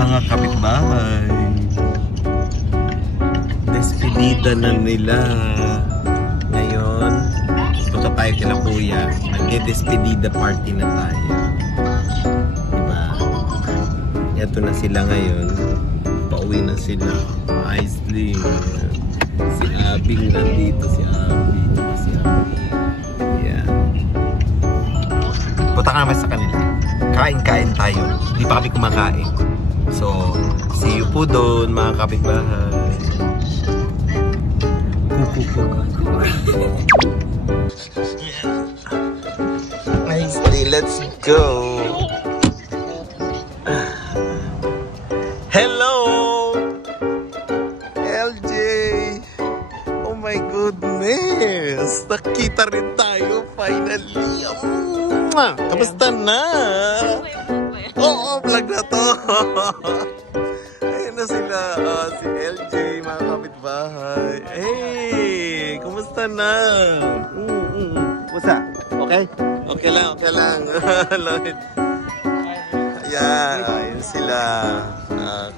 Mga kapitbahay, despedida na nila. Ngayon, punta tayo kila kuya. Mag-despedida party na tayo. Diba? Ito na sila ngayon. Pauwi na sila. Nicely. Si Abing nandito. Si Abing. Yeah. Punta ka naman sa kanila. Kain-kain tayo. Hindi pa kami kumakain. So, see you po doon mga kapitbahay. Nicely, let's go. Hello, LJ. Oh my goodness, nakita rin tayo finally. Kamusta na? Oo, vlog na to. Ayun na sila, si LJ, mga kapitbahay. Hey, kumusta na? Kumusta? Okay? Okay lang, okay lang. Ayan, ayun sila.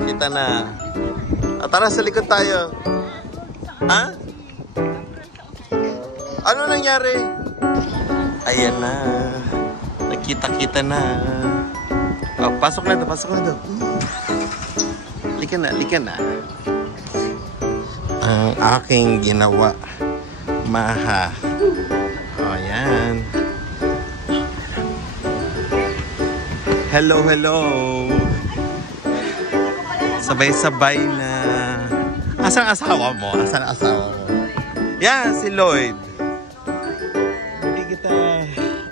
Kita na. Tara, sa likod tayo. Ha? Ano nangyari? Ayan na. Nakita-kita na. Oh, pasok na daw. Lika na. Ang aking ginawa. Maha. Oh, yan. Hello. Sabay-sabay na. Asan asawa mo? Yan, si Lloyd. Hindi kita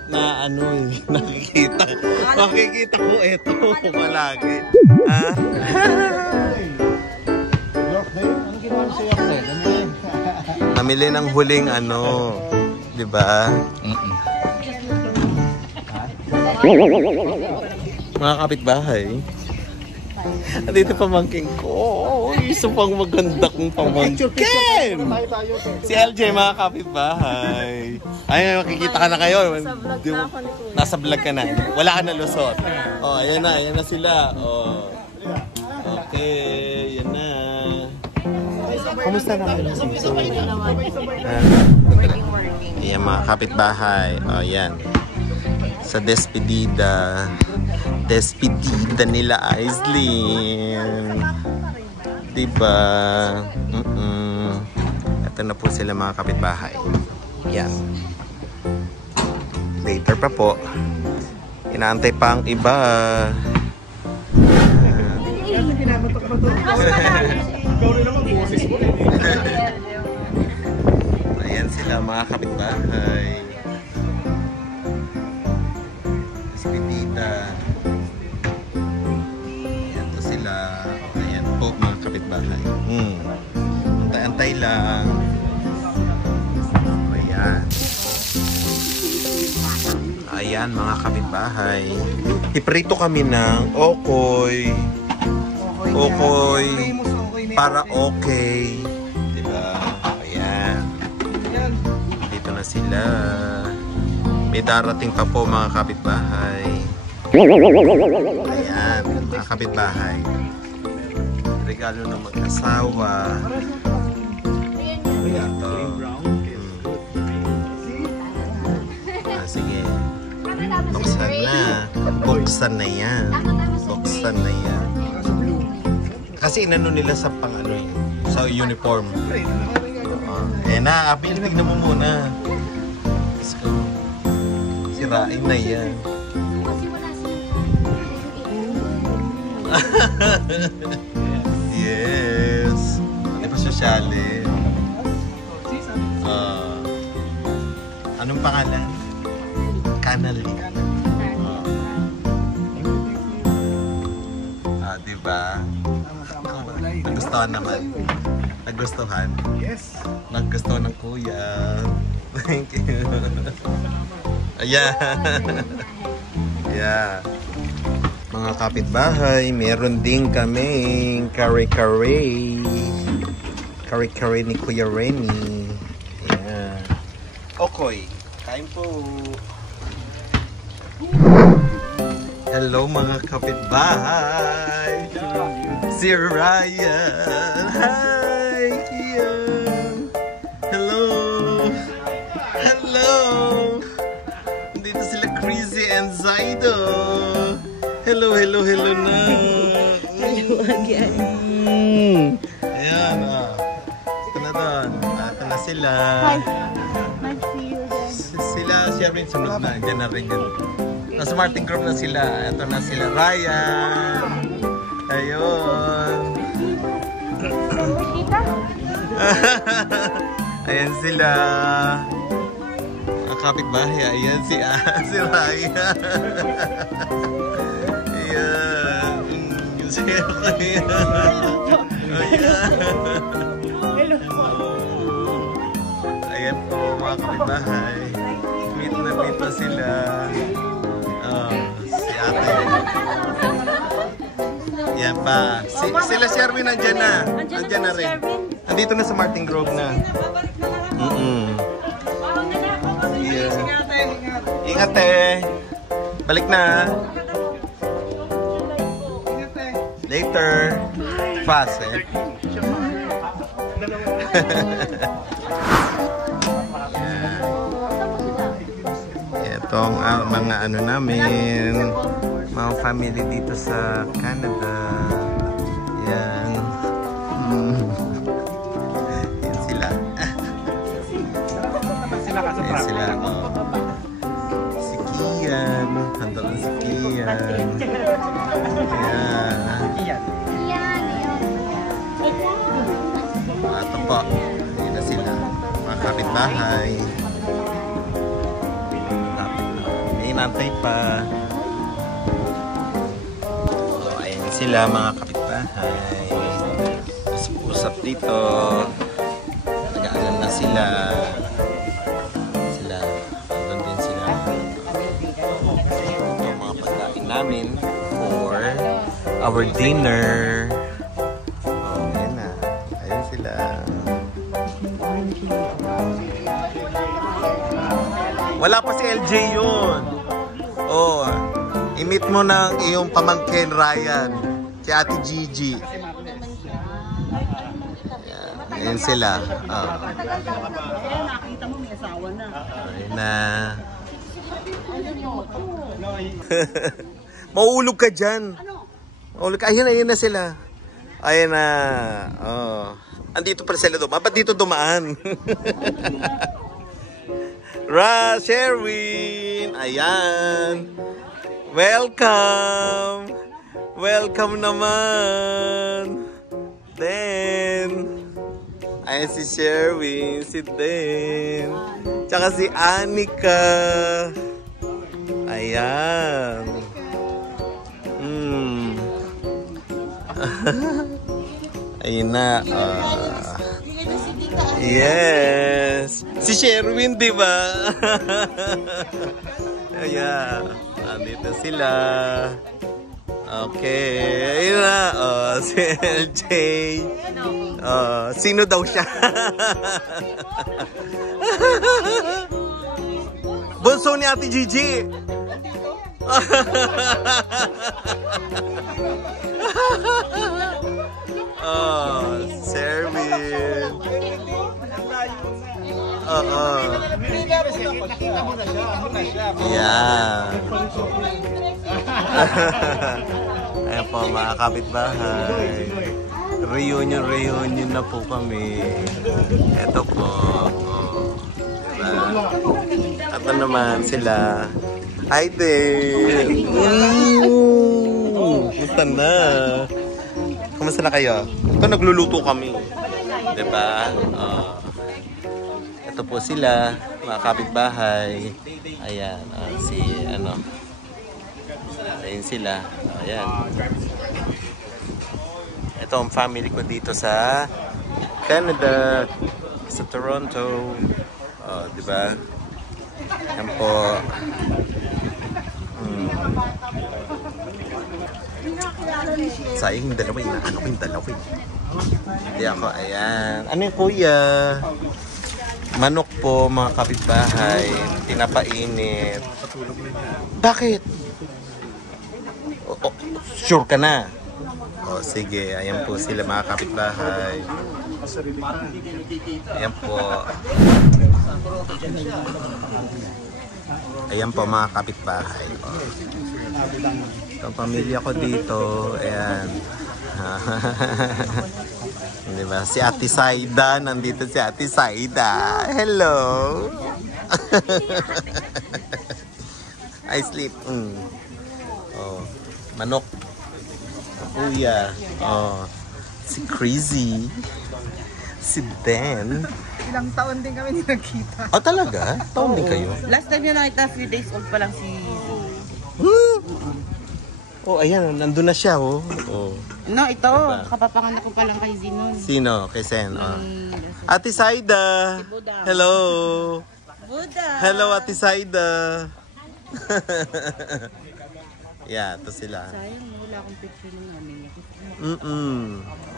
na nakikita. Makikita ko ito palagi. Namili ng huling di ba? Mga kapitbahay. Dito pamangkin ko. Isa pang maganda kong pamangkin. Si LJ, mga kapitbahay. Ay, makikita ka na kayo. Nasa vlog ka na. Wala ka na lusot. Oh, ayan na sila. Oh. Okay, yan na. Kumusta naman? Ayan, mga kapitbahay. Oh, yan. Sa despedida nila Aislinn. Diba? Ito na po sila, mga kapitbahay. Yan. Later pa po. Inaantay pa ang iba. Ayan sila, mga kapitbahay. Despedida. Ayan to sila. Ayan po, mga kapitbahay. Antay-antay lang. Ayan, mga kapitbahay. Iprito kami ng okoy. Para okay. Diba? Ayan. Dito na sila. May darating pa po, mga kapitbahay. Ayan, mga kapitbahay. Regalo ng mag-asawa. Ito. Sige. Buksan na yan. Kasi inano nila sa sa uniform. Na, Apil, tignan mo muna. Let's go. Sirain na yan. Yes. Ano pa sosyali? Anong pangalan? Canali. Diba? Nagustuhan naman. Nagustuhan? Yes. Nagustuhan ng kuya. Thank you. Ayan. Yeah. Mga kapitbahay, meron din kaming kare-kare. Kare-kare ni Kuya Renny. Ayan. Okoy, kain po. Hello mga kapitbahay! Si Ryan! Hi! Ian! Hello! Hello! Dito sila Chrissy and Zaido! Hello, hello, hello na! Hello again! Ayan ito na doon. Ito na sila. Nice to see you again. Sila, siya rin sunod na. Diyan na rin yun. Nasa Martin Group na sila. Ito na sila. Ryan! Ayun! Ayan sila. Ang kapitbahay. Ayan si Ryan. Ayan. Si Ryan. Ayan. Ayan po mga kapitbahay. Meet na sila. Si ate. Yan pa. Sila Sherwin nandyan na. Nandyan na rin. Nandito na sa Martin Grove na. Yeah. Ingat eh. Balik na. Later. Fast eh. Itong mga ano namin, mga family dito sa Canada. Yan. Yan sila. Yan sila. Si Kian. Handang si Kian. Yan. Ito po. Yan na sila. Mga kapitbahay. Nantay pa. So, ayan sila mga kapitbahay. Usap dito. Nag-aalam na sila. Andun din sila. Ito mga pagkain namin for our dinner. Oh, ayan na. Ayan sila. Wala pa si LJ yun. Oh, i-meet mo ng iyong pamangkin Ryan, si Ate Gigi. Ayan sila. Nakita mo may asawa na. Ayan na. Mauulog ka dyan. Mauulog ka. Ayan na sila. Ayan na. Oh. Andito pa sila dumaan. Ba't dito dumaan? Sherwin! Ayan! Welcome! Welcome naman! Den! Ayan si Sherwin, si Den. Tsaka si Anika. Ayan. Ayun na. Yes. Si Sherwin, di ba? Ayan. Andito sila. Okay. Ayun na. Si LJ. Sino daw siya? Bunso ni Ate Gigi. Sherwin. Yeah. Ayan po mga kapitbahay. Reunion na po kami. Ito po. Diba? Ito naman sila. Hi there. Kumusta na? Kumusta na kayo? Ito nagluluto kami. Diba? Ito po sila, mga kapitbahay. Ayan, si ano. Ayan sila. Ayan. Ito ang family ko dito sa Canada, sa Toronto. Di ba? Ayan po. Sayang yung dalawa, inaano ko yung dalawa. Hindi ako, ayan. Ano yung kuya? Manok po, mga kapitbahay. Pinapainit. Bakit? Sure ka na? O, sige. Ayan po sila mga kapitbahay. Ayan po. Ayan po mga kapitbahay. O. Itong pamilya ko dito. Ayan. Diba? Si Ate Saida. Nandito si Ate Saida. Hello! I sleep. Oh, manok. Kuya. Oh, si Crazy. Si Dan. Ilang taon din kami hindi nagkita. Oh, talaga? Taon din kayo? Last time yun nakita, 3 days old pa lang si... Oh, ayan. Nandun na siya, oh. Oh. No, ito. Diba? Kapapanganak ko pa lang kay Zinon. Sino? Kay Sen. Oh. Ate Saida. Hello. Buda. Hello, Ate Saida. Yeah, ito sila. Sayang, wala akong picture ng namin.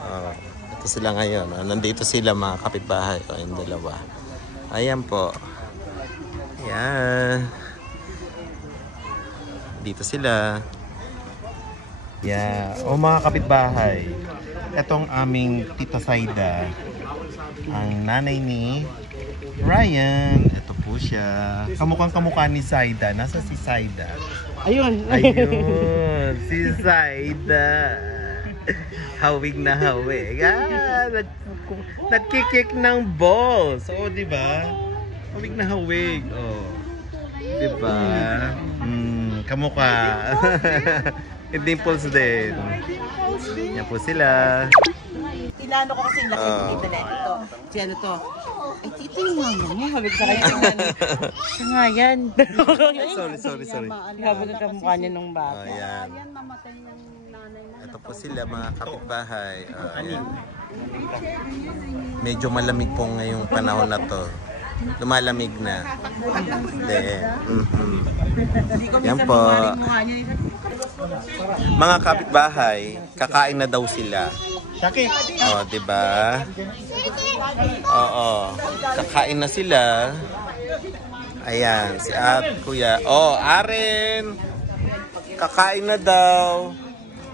Oh, ito sila ngayon. Oh, nandito sila mga kapitbahay. Oh, yung dalawa. Ayan po. Ayan. Dito sila. Yeah. O mga kapitbahay. Itong aming Tita Saida. Ang nanay ni Ryan. Ito po siya. Kamukha ni Saida. Nasa si Saida? Ayun. Ayun. Si Saida. Hawig na hawig. Nagkikik ng balls. Oo, di ba? Hawig na hawig. Oh. Di ba? Kamukha. Dimples din. Yan po sila. Tinano ko kasi yung laki ng dito na ito. Si ano to? Ay, ito yung mama mo. Habig sa kanya. Siya nga yan. Sorry. Habig sa mukha niya nung bata. Oh, yan. Ito po sila mga kapitbahay. Ayan. Medyo malamig po ngayong panahon na to. Lumalamig na. Yan po. Mga kapitbahay, kakain na daw sila. Oh, 'di ba? Oo. Kakain na sila. Ayan, si Kuya. Oh, Aren. Kakain na daw.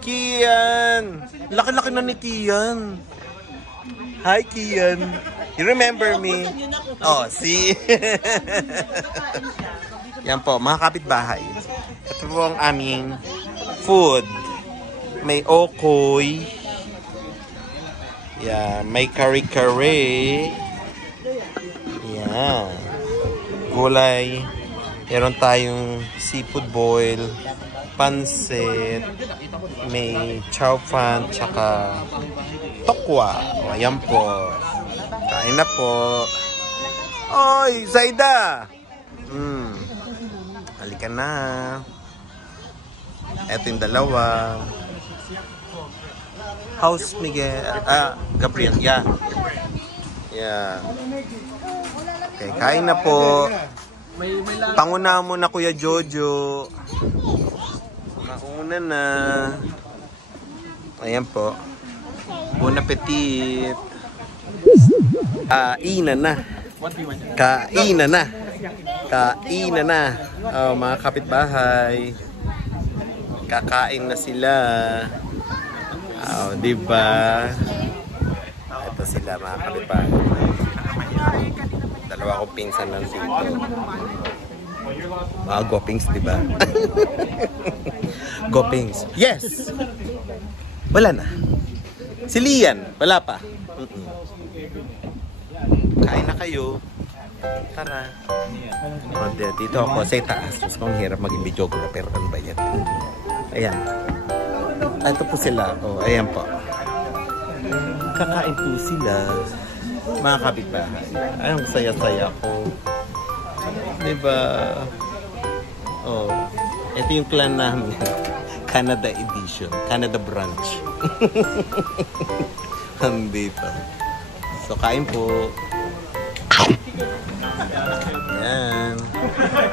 Kian. Laki-laki na ni Kian. Hi, Kian. You remember me? Oh, see? Yan po, mga kapitbahay. Ito po ang aming food. May okoy. Yeah, may kare-kare. Yeah. Gulay. Meron tayong seafood boil, pansit, may chow fan, tsaka tokwa. O, ayan po. Kain na po. Oy, Zaida! Halika na. Eto yung dalawa. How's Miguel? Gabriel. Yeah. Yeah. Okay, kain na po. Panguna mo na Kuya Jojo. Mauna na. Ayan po. Bon appetit. Kainan na. Kainan na. Kainan na. Oh, mga kapitbahay. Kakain na sila. Oh, di ba? Ito sila mga kapitbahay. Dalawa kong pinsan lang dito. Mga gopings, di ba? Gopings. Yes! Wala na. Si Lian, wala pa. Kain na kayo. Tara. O, dito ako sa taas. Mas kung hirap maging videographer. Ano ba yan? Ayan. Ito po sila. O, ayan po. Kakain po sila. Mga kapitbahay. Ayun, saya-saya ko. Diba? O, ito yung clan namin. Canada edition. Canada branch. Nandito. So, kain po. Ayan.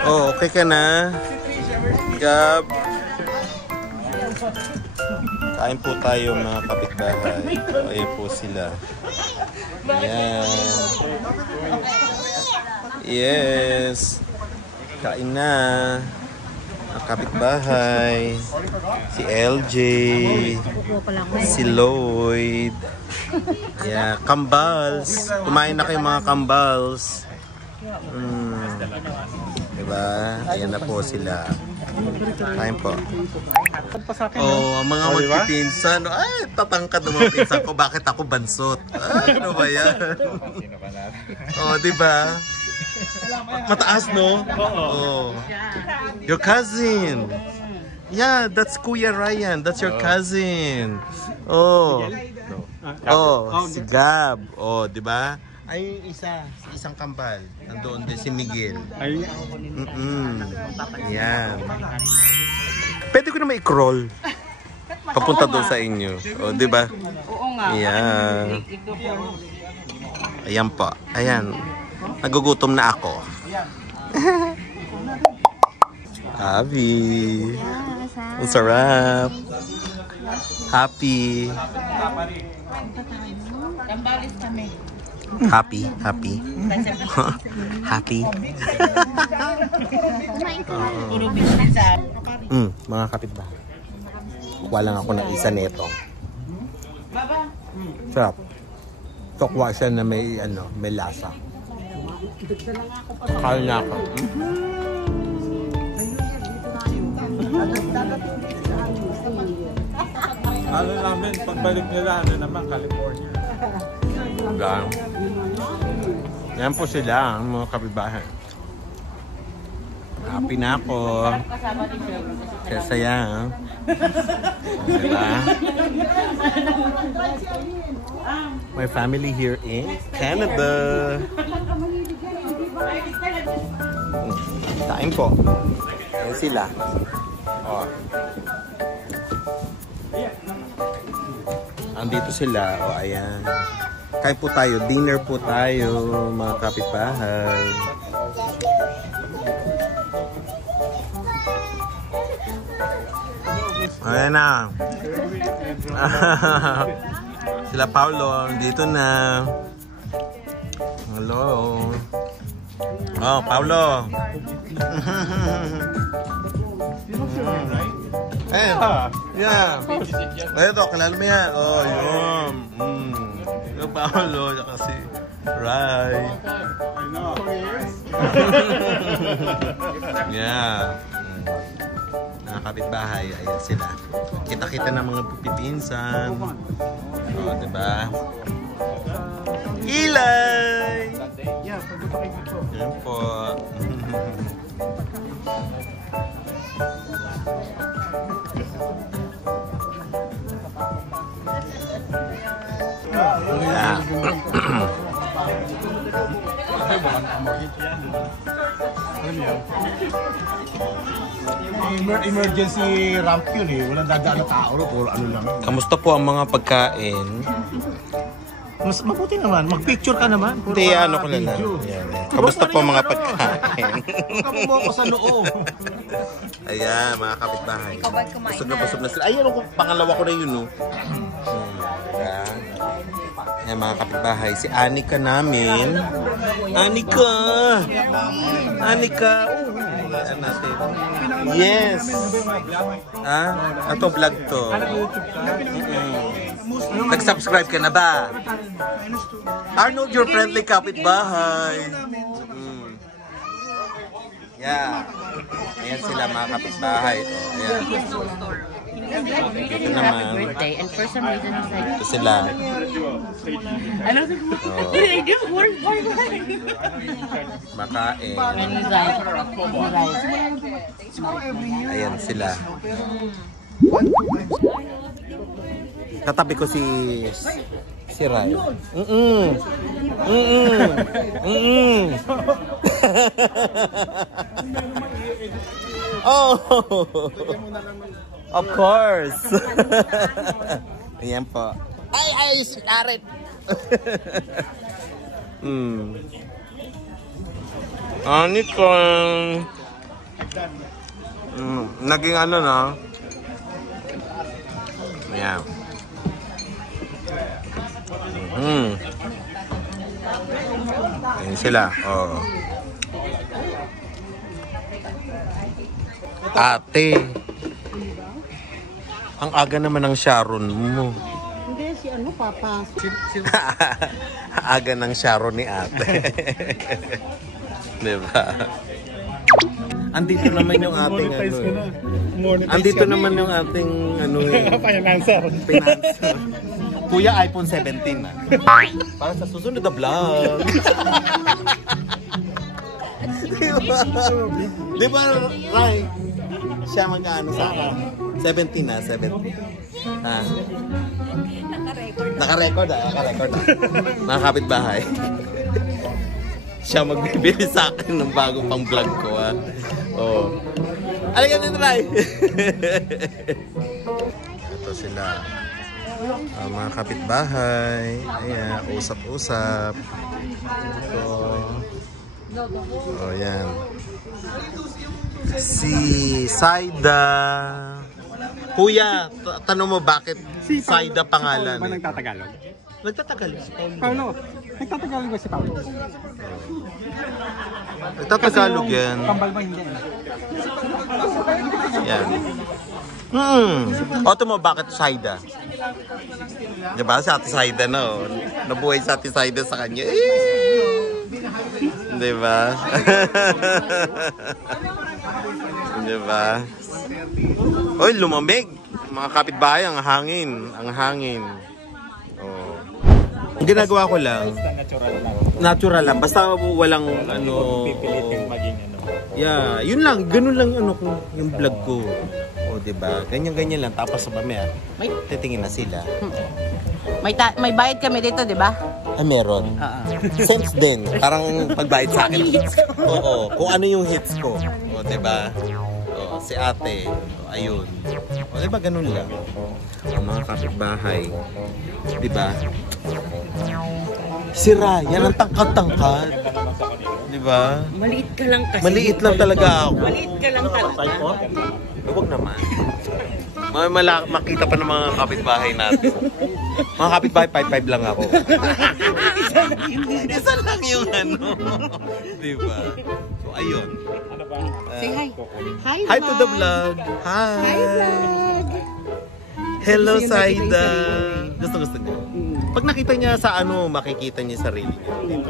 Oh, okay ka na? Gab. Kain po tayo mga kapitbahay. Ayan po sila. Ayan. Yes. Kain na. Ang kapitbahay. Si LJ. Si Lloyd. Yeah, kambals. Kumain na kayo mga kambals. Diba? Ayan na po sila. Kain po. Oh, ang mga magpipinsan. Ay, tatangkad ng mga pinsan ko. Bakit ako bansot? Ay, ano ba yan? Oh, diba? Mataas, no? Oh. Your cousin. Yeah, that's Kuya Ryan. That's your cousin. Oh. Oh, si Gab. Oh, diba? Ay, isang kambal. Nandoon din si Miguel. Ay. Yan. Pwede ko na i-crawl. Papunta doon sa inyo. O, di ba? Oo nga. Ayan. Ayan po. Ayan. Nagugutom na ako. Abby. Ang sarap. Happy. Kambalis kami. Happy. Happy. Puro bisita. Mga kapitbahay. Kuha lang ako ng isa nito. Sarap. Kuha siya na may lasa. Kaya na ako. Ano namin, pagbalik nila, naman, California. Yan po sila, ang mga kapitbahay. Happy na ako. Kaya saya. Diba? My family here in Canada. Kain po. Ayan sila. Oh. Andito sila. O, ayan. Kain po tayo. Dinner po tayo, mga kapitbahay. Ayan na. Sila Paulo. Dito na. Hello. Oh, Paulo. Eh, yeah. Ito, kilala mo yan. Oh, yun. Yung Paulo, kasi Rai. Yeah. Mga kapitbahay, ayan sila. Kita-kita ng mga pipinsan. Oh, diba? Ilay! Yan po. Yeah. Emergency ramp yun eh. Walang dadaan na tao. Puro ano lang. Kamusta po ang mga pagkain? Mas mabuti naman. Mag-picture ka naman. Puro Hindi, ano ko lang. Yan. Kamusta po ang mga pagkain? Huwag ka bumoko sa noo. Ayan, mga kapitbahay. Busog na sila. Ayan, pangalawa ko na yun, no? Ayan. Ayan, mga kapitbahay. Si Anika namin. Anika! Anika! Ayan natin. Yes! Ha? Ito, vlog to. Nag-subscribe ka na ba? Arnold, your friendly kapitbahay. Yeah. Ayan sila mga kapitbahay. Ayan. Ito naman. Birthday, and for some reason it's like, Ito sila. ano sa I give more. Makain. Ayan sila. Katabi ko si Rai. Oh. Of course. Ayan po. Ay, karet. Anika. Naging ano na. Ayan. Ayan sila. Oh. Ate. Ang aga naman ng Sharon mo. Hindi, si ano, Papa. Aga ng Sharon ni ate. Diba? Andito naman yung ating ano. Andito naman yung ating ano eh. Financer. Financer. Kuya, iPhone 17 na. Para sa susunod na vlog. Diba? Diba, Ray? Siya magkano sa akin? 17 na, 17. Ha? Naka-record ah. Mga kapitbahay. Siya magbibili sa akin ng bago pang vlog ko ah. Oh. Alika dito, Ray. Ito sila. Mga kapitbahay. Ayan, usap-usap. Ito. Oh, yan. Si Saida. Kuya, tanong mo bakit Saida pangalan? Ba nagtatagalog? Nagtatagalog si Paulo. Paulo, nagtatagalog ba si Paulo? Nagtatagalog yan. Kambal ba hindi? Yan. O, ito mo, bakit Saida? Diba? Si Ate Saida na, oh. Nabuhay si Ate Saida sa kanya. Diba? Diba? Oy, lumamig. Mga kapitbahay, ang hangin. Ang hangin. Oh. Ang ginagawa ko lang, natural lang. Basta walang ano. Pipilitin maging ano. Yeah, yun lang. Ganun lang ano yung vlog ko. O, diba? Ganyan-ganyan lang. Tapos sa mamaya, may titingin na sila. May bayad kami dito, di ba? Ay, meron. Sense din. Parang pagbayad sa akin. Oo. Kung ano yung hits ko. O, diba? O, si ate. O, ayun. O, diba? Ganun lang. O, mga kapitbahay. Diba? Si Ryan, ang tangkad-tangkad. Diba? Maliit ka lang kasi. Maliit lang talaga ako. Maliit ka lang talaga. Huwag naman. Makita pa ng mga kapitbahay natin. Mga kapitbahay, 5'5" lang ako. Isa lang yung ano. Diba? So, ayun. Say hi. Hi, Hi to the vlog. Hi. Hi, vlog. Hello, Saida. Gusto niya. Pag nakita niya sa ano, makikita niya sarili niya.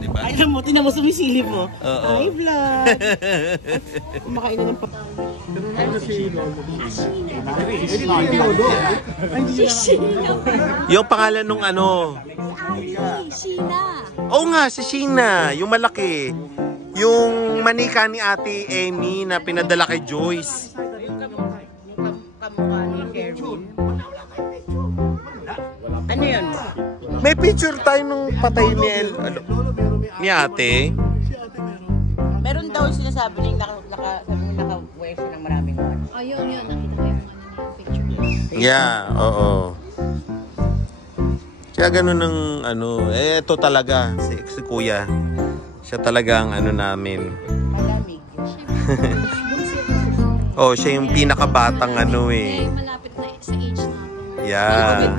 Diba? Ay, alam mo, tinan mo sumisilip mo. Oo. Hi, vlog. Kumakain na ng Yung pangalan nung ano? Sheena. Oo nga, si Sheena. Yung malaki. Yung manika ni Ate Amy na pinadala kay Joyce. kamukha ni Sherwin. Ano yun? May picture tayo nung patay ni ni ate. Meron daw sinasabi niya naka-wear siya ng maraming one. Ayun, yun. Nakita ko yung picture niya. Yeah, oo. Kaya ganun ng ano, ito talaga si Kuya. Siya talaga ang ano namin. Malamig. Oh, siya yung pinakabatang ano eh. Malapit na sa age na ako. Yeah.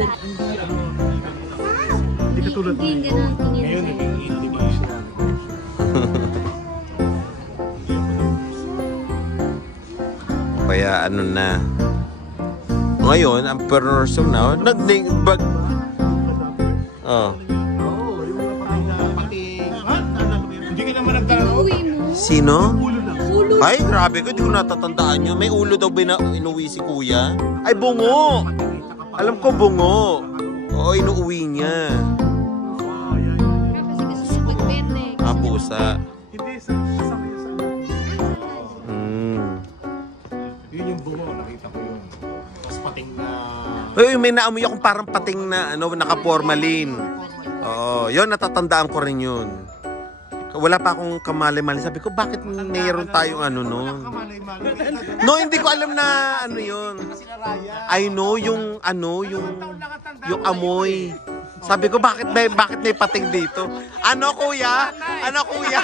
Hindi ganun tingin. Kaya ano na. Ngayon, ang person na, nag-bag. Oh. Hindi ka naman nagdaro. Uwi mo. Sino? Ulo. Ay, grabe ko, di ko natatandaan yun. May ulo daw inuwi si Kuya. Ay, bungo! Alam ko, bungo. Oo, inuuwi niya. Kasi gusto sa pagbete. Ah, pusa. Hindi, sasama niya sa Yun yung bungo, nakita ko yun. Mas pating na... Uy, may naamoy akong parang pating na ano, naka-formalin. Oo, yun, natatandaan ko rin yun. Wala pa akong kamali-mali. Sabi ko, bakit mayroon tayong ano nun? No, hindi ko alam na ano yun. I know yung ano, yung amoy. Sabi ko, bakit may pating dito? Ano, kuya? Ano, kuya?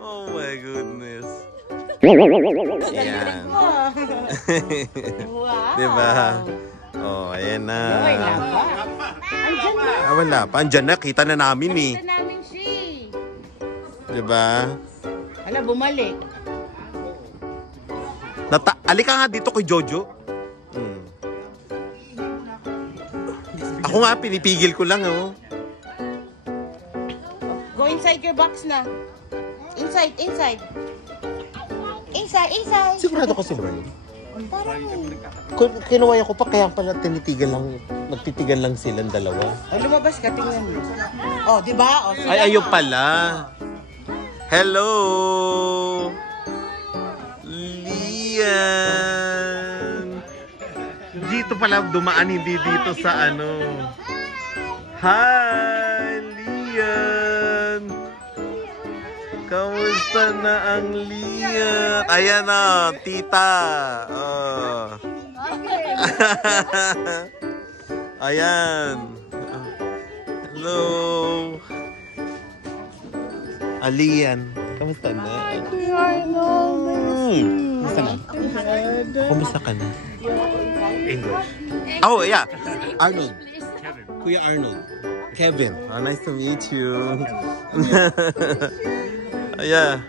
Oh my goodness. Ayan. Wow. Diba? Oh, ayan na. Wala pa. Andyan na. Ah, wala pa. Andyan na. Kita na namin eh. Kita namin siya. Diba? Ala, bumalik. Alika nga dito kay Jojo. Ako nga, pinipigil ko lang, oh. Go inside your box na. Inside. Inside. Sigurado kasi ba yun? Parang... Kinuwaya ko pa, kaya pala nagtitigan lang silang dalawa. Ay, lumabas ka, tingnan mo. Oh, di ba? Oh, Ay, ayun pala. Hello! Lian! Dito pala dumaan, hindi dito sa ano. Hi, Lian! Kamusta na ang Lian? Ayan na, tita. Oh. Ayan. Hello. Alian. Kamusta na? Kamusta na? Kamusta ka na? English. Oh, yeah. Arnold. Kuya Arnold. Kevin. Oh, nice to meet you. Ayan.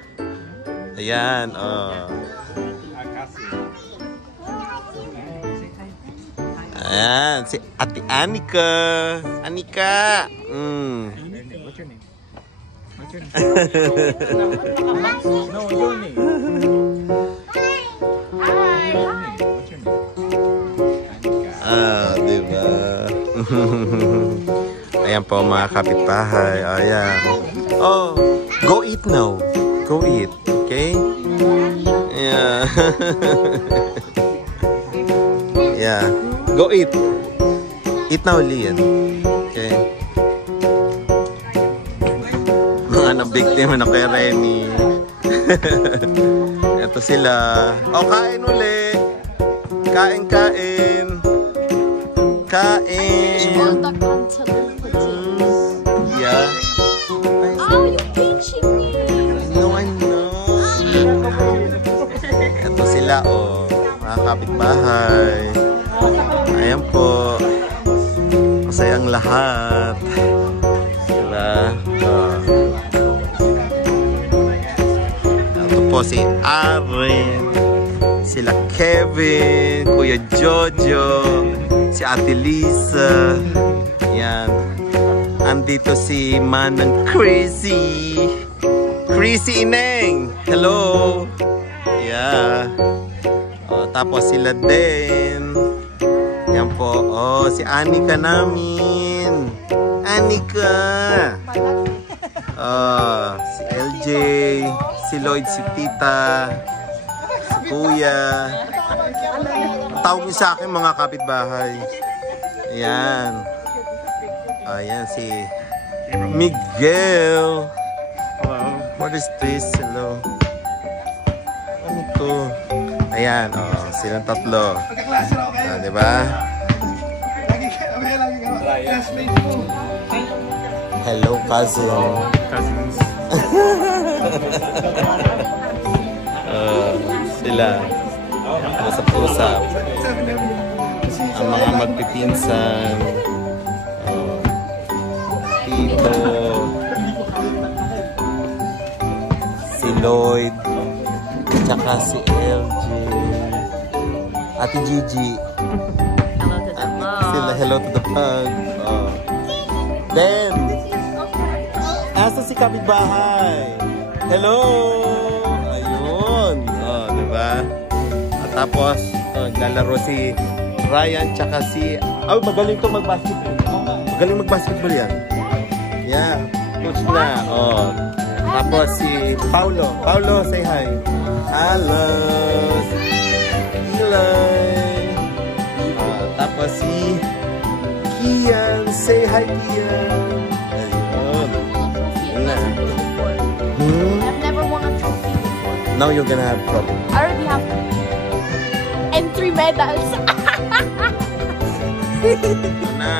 Ayan. Oh. Ayan. Si Ate Anika. Anika. What's your name? No, your name. Diba? Ayan po mga kapitbahay. Ayan. Oh, go eat now. Go eat. Okay? Yeah. Yeah. Go eat. Eat now, Lian. Okay? Mga nabiktima na kay Remy. Ito sila. Oh, kain uli. Kain. All the cantaloupe. Yeah. Oh, you're pinching me. No, I know. Ito sila, oh. Mga kapitbahay. Ayan po. Masayang lahat. Diba? Ito po si Aren. Sila Kevin. Kuya Jojo. Si Ate Lisa. Yan. Andito si Manang Crazy. Crazy Ineng. Hello. Yeah. Oh, tapos sila din. Yan po. Oh, si Anika namin. Anika. Oh, si LJ. Si Lloyd, si Tita. Si Kuya. Tawag niyo sa akin mga kapitbahay. Ayan. Ayan si Miguel. What is this? Hello. Ano to? Ayan. Oh, silang tatlo. Ah, diba? Hello, cousin. Cousins. Sila. Usap-usap. Ang mga magpipinsan. Tito. Si Lloyd. Tsaka si LJ. Ate Gigi. Sila hello to the pug. Oh. Then, asa si kapitbahay? Hello! Ayun. Oh, diba? At tapos, naglalaro si Ryan tsaka si... Oh, magaling to mag-basketball. Magaling mag-basketball yan. Yeah. Coach na. Oh. Tapos si Paulo. Paulo, say hi. Hello. Eli. Tapos si Kian. Say hi, Kian. Ayun. Na. I've never won a trophy before. Now you're gonna have trouble. I already have entry medals. Na.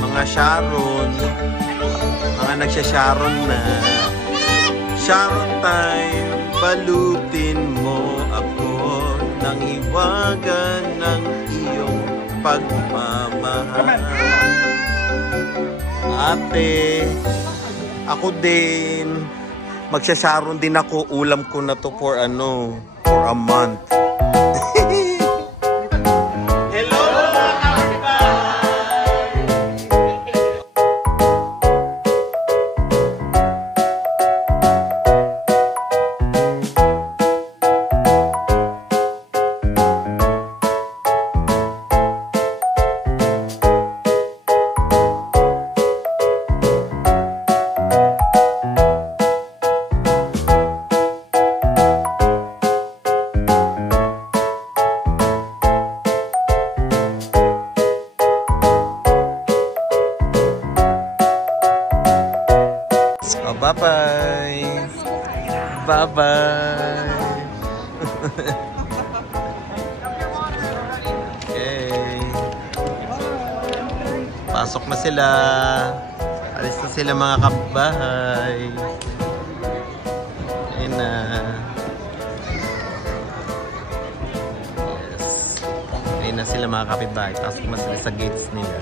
Mga Sharon. Mga nagsya-Sharon na. Sharon time, balutin mo ako nang iwagan ng iyong pagmamahal. Ate, ako din, Magsha-sharon din ako. Ulam ko na to for ano, for a month. Hello mga bye-bye. Bye-bye. Okay. Pasok na sila. Alis na sila mga kapitbahay. Ayun na. Yes. Ayun na sila mga kapitbahay. Pasok na sila sa gates nila.